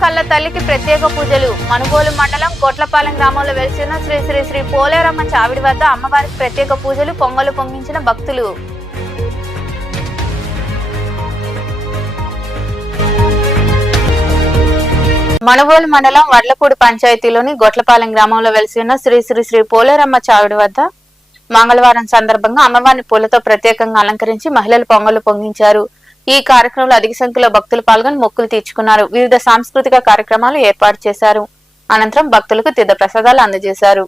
కళ్ళ తల్లికి ప్రత్యేక పూజలు. మనుగోలు మండలం కొట్లపాలెం గ్రామంలో వెలిసిన శ్రీ శ్రీ శ్రీ పోలేరమ్మ చావిడి వద్ద అమ్మవారికి ప్రత్యేక పూజలు, పొంగలు పొంగించిన భక్తులు. మనుగోలు మండలం వడ్లపూడి పంచాయతీలోని గొట్లపాలెం గ్రామంలో వెలిసిన శ్రీ శ్రీ శ్రీ పోలేరమ్మ చావిడి వద్ద మంగళవారం సందర్భంగా అమ్మవారిని పూలతో ప్రత్యేకంగా అలంకరించి మహిళలు పొంగలు పొంగించారు. ఈ కార్యక్రమంలో అధిక సంఖ్యలో భక్తులు పాల్గొని మొక్కులు తీర్చుకున్నారు. వివిధ సాంస్కృతిక కార్యక్రమాలు ఏర్పాటు చేశారు. అనంతరం భక్తులకు తీర్థ ప్రసాదాలు అందజేశారు.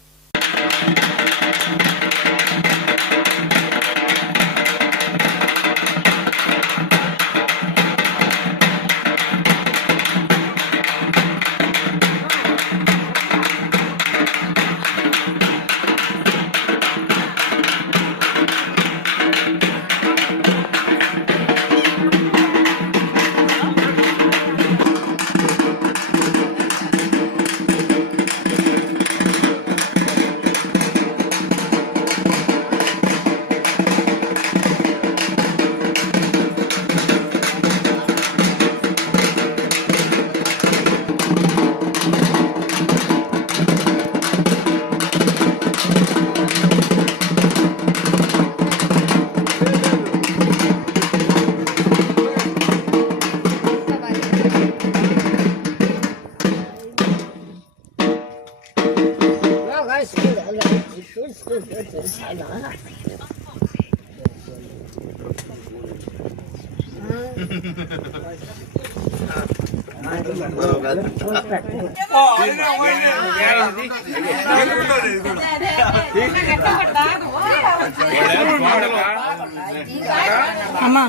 అమ్మా